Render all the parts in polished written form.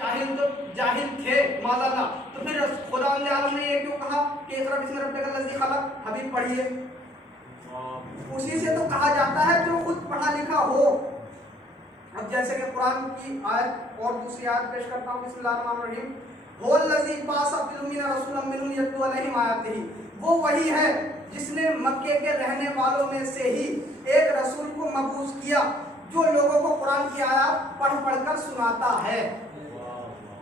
जाहिल थे माज़अल्लाह, तो फिर खुदा आलम ने ये क्यों कहा कि इक़रा बिस्मि रब्बिकल लज़ी खलक़? अभी पढ़िए, उसी से तो कहा जाता है जो खुद पढ़ा लिखा हो। अब जैसे कि कुरान की आयत और दूसरी आयत पेश करता हूँ, बिस्मिल्लाहिर्रहमानिर्रहीम, हुवल्लज़ी बअसा फिल उम्मीयीना रसूलन मिनहुम यतलू अलैहिम आयातिही, वो वही है जिसने मक्के के रहने वालों में से ही एक रसूल को मबूस किया जो लोगों को कुरान की आयत पढ़ पढ़कर सुनाता है।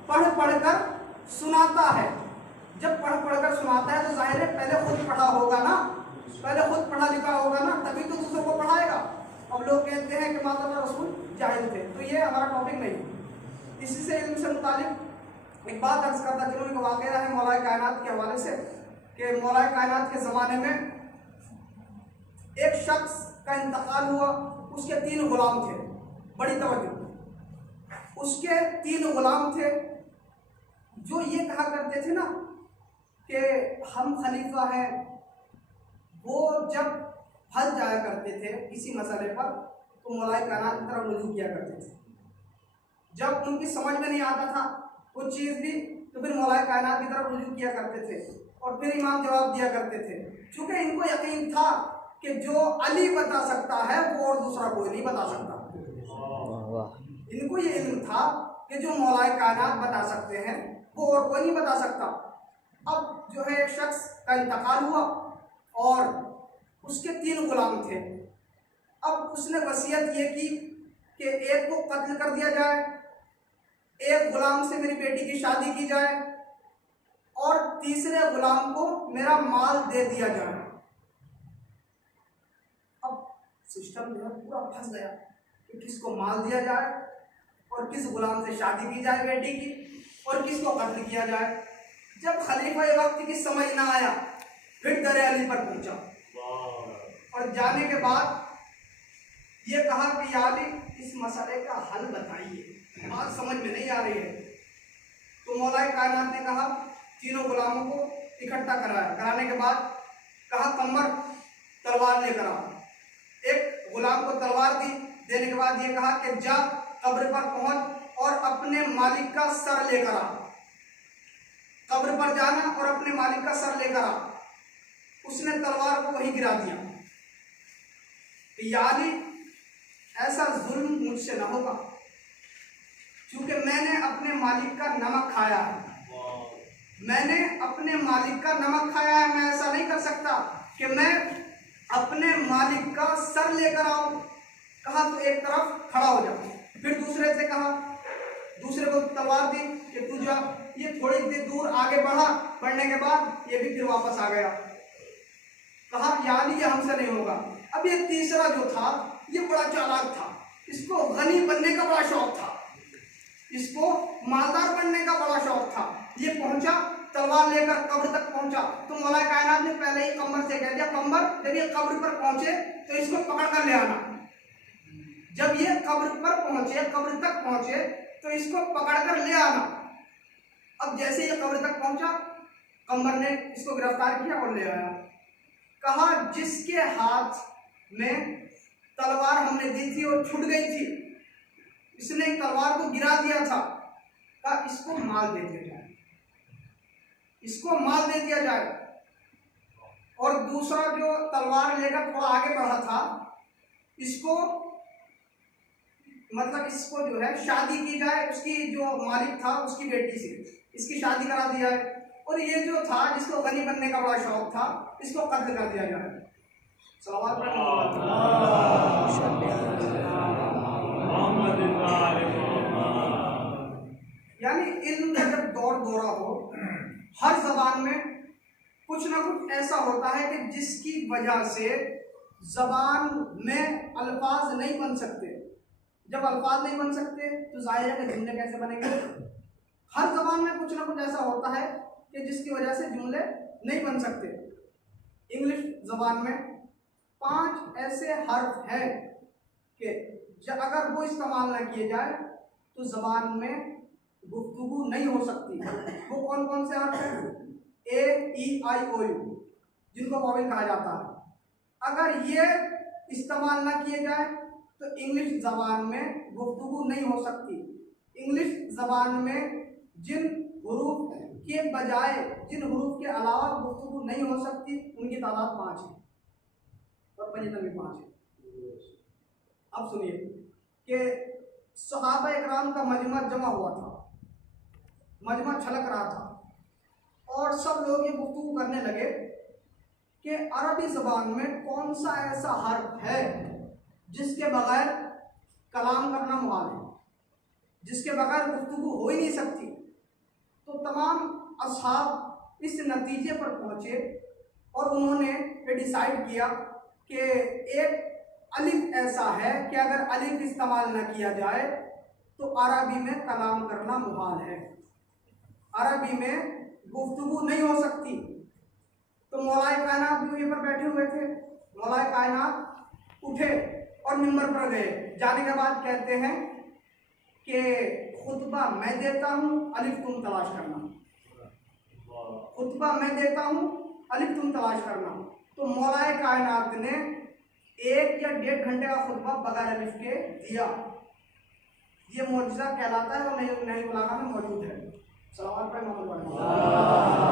पढ़ पढ़कर सुनाता है, जब पढ़ पढ़कर सुनाता है तो जाहिर है पहले खुद पढ़ा होगा ना, पहले खुद पढ़ा लिखा होगा ना, तभी तो दूसरों को पढ़ाएगा। अब लोग कहते हैं कि माता रसूल जाहिल थे, तो ये हमारा टॉपिक नहीं। इसी से इल्म से मुतालिक एक बात अर्ज करता चलूँ, एक वाक़या है मौलाए कायनात के हवाले से कि मौलाए कायनात के ज़माने में एक शख्स का इंतकाल हुआ, उसके 3 गुलाम थे। बड़ी तवज्जो, उसके 3 गुलाम थे जो ये कहा करते थे ना कि हम खलीफा हैं। वो जब फंस जाया करते थे किसी मसले पर तो मौलाए कायनात की तरफ रुजू किया करते थे। जब उनकी समझ में नहीं आता था कुछ चीज़ भी तो फिर मौलाए कायनात की तरफ रुजू किया करते थे और फिर इमाम जवाब दिया करते थे, क्योंकि इनको यकीन था कि जो अली बता सकता है वो और दूसरा कोई नहीं बता सकता। इनको ये इल्म था कि जो मौलाए कायनात बता सकते हैं वो और कोई नहीं बता सकता। अब जो है एक शख्स का इंतकाल हुआ और उसके 3 गुलाम थे। अब उसने वसीयत ये की कि एक को कत्ल कर दिया जाए, एक गुलाम से मेरी बेटी की शादी की जाए और तीसरे गुलाम को मेरा माल दे दिया जाए। अब सिस्टम जो है पूरा फंस गया कि किसको माल दिया जाए और किस गुलाम से शादी की जाए बेटी की और किसको कत्ल किया जाए। जब खलीफा वक्त की समझ ना आया फिर दर अली पर पहुंचा और जाने के बाद ये कहा कि या अली इस मसले का हल बताइए, बात समझ में नहीं आ रही है। तो मौलाए कायनात ने कहा, तीनों गुलामों को इकट्ठा कराया, कराने के बाद कहा कमर तलवार लेकर आ। एक गुलाम को तलवार दी, देने के बाद ये कहा कि जा कब्र पर पहुंच और अपने मालिक का सर लेकर आ। कब्र पर जाना और अपने मालिक का सर लेकर आ। उसने तलवार को वहीं गिरा दिया। यानी ऐसा जुल्म मुझसे न होगा, क्योंकि मैंने अपने मालिक का नमक खाया है। मैंने अपने मालिक का नमक खाया है, मैं ऐसा नहीं कर सकता कि मैं अपने मालिक का सर लेकर आऊं। कहा तो एक तरफ खड़ा हो जा। फिर दूसरे से कहा, दूसरे को तलवार दी कि तू जा। ये थोड़ी देर दूर आगे बढ़ा, बढ़ने के बाद ये भी फिर वापस आ गया। कहा यानी ये हमसे नहीं होगा। अब ये तीसरा जो था ये बड़ा चालाक था, इसको गनी बनने का बड़ा शौक था, इसको मालदार बनने का बड़ा शौक था। ये पहुंचा तलवार लेकर कब्र तक पहुंचा तो मौलाए कायनात ने पहले ही कमर से कह दिया, कमर जब ये कब्र पर पहुंचे तो इसको पकड़ कर ले आना। जब ये कब्र पर पहुंचे, कब्र तक पहुंचे तो इसको पकड़ कर ले आना। अब जैसे ये कब्र तक पहुंचा, कमर ने इसको गिरफ्तार किया और ले आया। कहा जिसके हाथ में तलवार हमने दी थी और छूट गई थी, इसने तलवार को गिरा दिया था, कहा इसको माल दे दिया जाए, इसको माल दे दिया जाए। और दूसरा जो तलवार लेकर थोड़ा आगे बढ़ा था, इसको मतलब इसको जो है शादी की जाए, उसकी जो मालिक था उसकी बेटी से इसकी शादी करा दिया है। और ये जो था जिसको गनी बनने का बड़ा शौक था, इसको कत्ल कर दिया जाए। यानी इल्म का जब दौर दौरा हो, हर जबान में कुछ ना कुछ ऐसा होता है कि जिसकी वजह से जबान में अल्फाज नहीं बन सकते। जब अल्फाज नहीं बन सकते तो जाहिर है कि जुमले कैसे बनेंगे। हर जबान में कुछ ना कुछ ऐसा होता है कि जिसकी वजह से जुमले नहीं बन सकते। इंग्लिश जबान में 5 ऐसे हर्फ हैं कि अगर वो इस्तेमाल ना किए जाए तो जबान में गुफ्तगू नहीं हो सकती। वो कौन कौन से हर्फ हैं? ए, ई, आई, ओ, यू, जिनको वॉवेल कहा जाता है। अगर ये इस्तेमाल ना किए जाए तो इंग्लिश जबान में गुफ्तगू नहीं हो सकती। इंग्लिश जबान में जिन हुरूफ के बजाय जिन हुरूफ के अलावा गुफ्तगू नहीं हो सकती उनकी तादाद 5 है और पंजतमी 5 है। अब सुनिए कि सहाबा इकराम का मजमा जमा हुआ था, मजमा छलक रहा था और सब लोग ये गुफ्तगू करने लगे कि अरबी ज़बान में कौन सा ऐसा हर्फ है जिसके बगैर कलाम करना मुहाल है, जिसके बगैर गुफ्तगू हो ही नहीं सकती। तो तमाम असहाब इस नतीजे पर पहुँचे और उन्होंने ये डिसाइड किया कि एक अलिफ ऐसा है कि अगर अलिफ इस्तेमाल न किया जाए तो अरबी में कलाम करना मुहाल है, अरबी में गुफ्तगू नहीं हो सकती। तो मौलाए कायनात भी वहीं पर बैठे हुए थे। मौलाए कायनात उठे और मिंबर पर गए। जाने के बाद कहते हैं कि खुतबा मैं देता हूँ, अलिफ तुम तलाश करना। खुतबा मैं देता हूँ, अलिफ तुम तलाश करना। तो मौलाए कायनात ने 1 या 1.5 घंटे का खुतबा बगैर अलिफ के दिया। ये मौजज़ा कहलाता है और नहीं बलागा में मौजूद है। सलावत पे मोहम्मद।